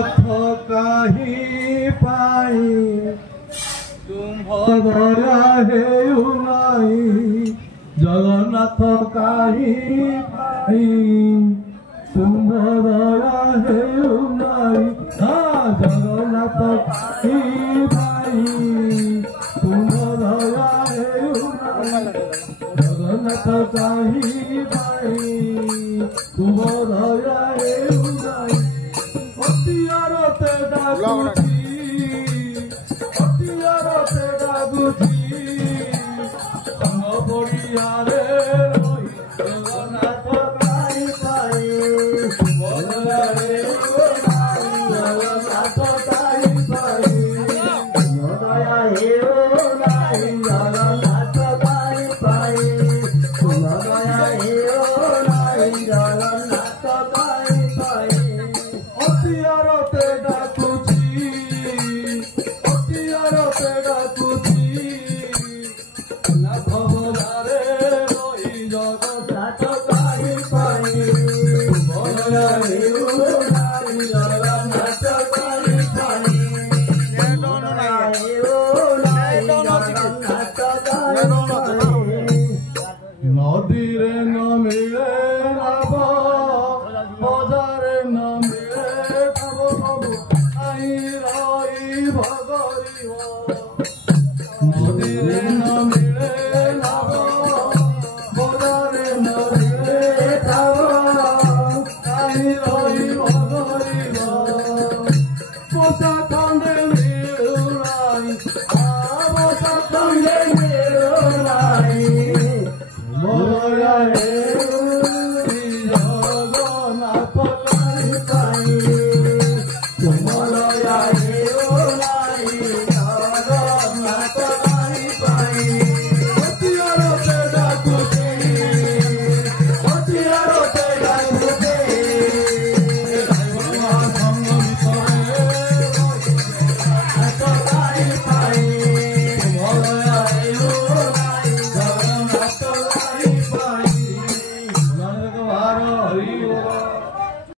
काहि पाई तुम दया हेउ नाई जगन्नाथ काहि पाई तुम दया हेउ नाई जगन्नाथ काहि पाई तुम दया हेउ नाई जगन्नाथ काहि पाई तुम दया हेउ नाई जगन्नाथ